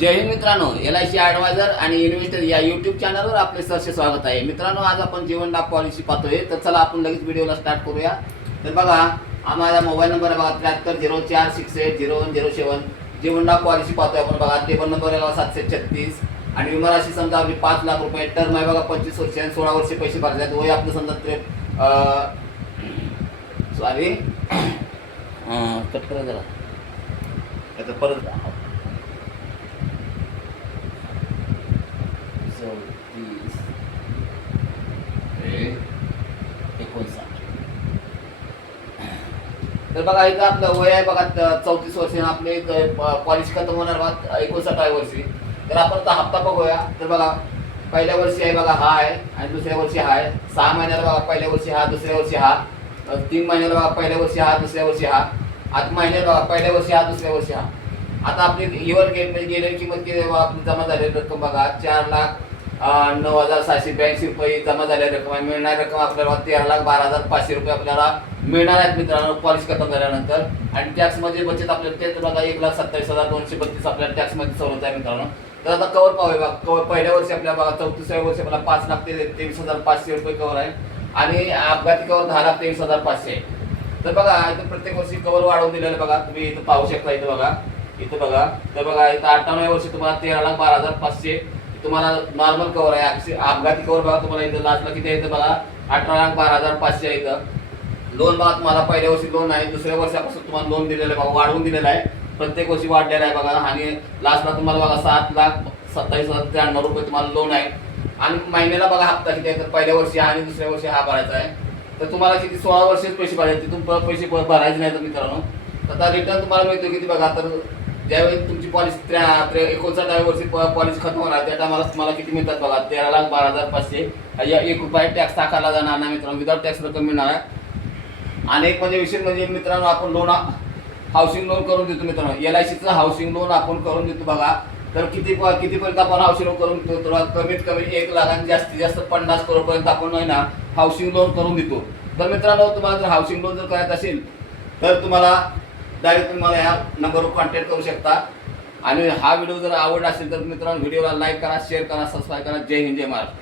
जय हिंद मित्रांनो, LIC adviser आणि investor या यूट्यूब चॅनलवर आपले सहर्ष स्वागत आहे. मित्रांनो, आज आपण जीवन लाभ पॉलिसी पाहतोय. तर चला आपण लगेच व्हिडिओला स्टार्ट करूया. तर बघा, आम्हाला मोबाईल नंबर आहे बघा 7304680107. जीवन लाभ पॉलिसी पाहतोय आपण बघा. टेबल नंबर आहे बघा 736 आणि विमा राशी समजा आपली 5 लाख रुपये. टर्म आहे बघा 25 वर्ष आणि 16 वर्ष पैसे भरले आहेत. वय आपलं समजा सॉरी कट करा जरा आता परत 34 तर बघा इथं आपलं वय आहे बघा 34 वर्ष. आपले पॉलिसी खतम होणार बघा 59 वर्षी. तर आपण आता हप्ता बघूया. तर बघा, पहिल्या वर्षी आहे बघा हा आहे आणि दुसऱ्या वर्षी हा आहे. 6 महिन्याला बघा पहिल्या वर्षी हा, दुसऱ्या वर्षी हा. 3 महिन्याला बघा पहिल्या वर्षी हा, दुसऱ्या वर्षी हा. 8 महिन्याला बघा पहिल्या वर्षी हा, दुसऱ्या वर्षी हा. आता आपली इव्हर गेट म्हणजे गेलेली किंमत किती आपली जमा झालेली रक्कम बघा 4,09,782 रुपये जमा झालेली रक्कम आहे. मिळणारी रक्कम आपल्याला 13,12,500 रुपये आपल्याला मिळणार आहेत मित्रांनो पॉलिसी खतम झाल्यानंतर. आणि टॅक्समध्ये बचत आपल्याला ते बघा 1,27,232 आपल्याला टॅक्समध्ये सवलत आहे मित्रांनो. तर आता कवर पाहूया बघा. कवर पहिल्या वर्षी आपल्याला बघा 34व्या वर्षी आपल्याला 5,23,500 रुपये कवर आहे आणि अपघाती कवर 10,23,500 आहे. तर बघा इथं प्रत्येक वर्षी कवर वाढवून दिलेलं बघा. तुम्ही इथं पाहू शकता. इथं बघा, इथं बघा. तर बघा इथं 98व्या वर्षी तुम्हाला 13,12,500 तुम्हाला नॉर्मल कवर आहे. अपघाती कवर बघा तुम्हाला इथं लास्टला किती आहे इथं बघा 18,12,500 आहे. इथं लोन बघा तुम्हाला पहिल्या वर्षी लोन आहे, दुसऱ्या वर्षापासून तुम्हाला लोन दिलेलं आहे बघा, वाढवून दिलेलं आहे. प्रत्येक वर्षी वाढलेलं आहे बघा. आणि लास्टला तुम्हाला बघा 7,27,093 रुपये तुम्हाला लोन आहे. आणि महिन्याला बघा हप्ता किती आहे. तर पहिल्या वर्षी हा आणि दुसऱ्या वर्षी हा भरायचा आहे. तर तुम्हाला किती 16 वर्षच पैसे भरायचे, तिथून पैसे भरायचे नाही. तर मित्रांनो आता रिटर्न तुम्हाला मिळतो किती बघा. तर ज्यावेळी तुमची पॉलिसी 59व्या वर्षी पॉलिसी खतम होणार त्या टायमाला तुम्हाला किती मिळतात बघा 13,12,500. या ₹1 टॅक्स टाकायला जाणार नाही मित्रांनो, विदाउट टॅक्स रक्कम मिळणार आहे. आणि एक म्हणजे विशेष म्हणजे मित्रांनो, आपण लोन हाऊसिंग लोन करून देतो मित्रांनो. LICचं हाऊसिंग लोन आपण करून देतो बघा. तर कितीपर्यंत आपण हाऊसिंग लोन करून देतो. कमीत कमी 1 लाख आणि जास्तीत जास्त 50 करोडपर्यंत आपण आहे ना हाऊसिंग लोन करून देतो. तर मित्रांनो, तुम्हाला जर हाऊसिंग लोन जर करायचं असेल तर तुम्हाला डायरेक्ट तुम्हाला ह्या नंबरवर कॉन्टॅक्ट करू शकता. आणि हा व्हिडिओ जर आवडला असेल तर मित्रांनो व्हिडिओला लाईक करा, शेअर करा, सबस्क्राईब करा. जय हिंद, जय महाराष्ट्र.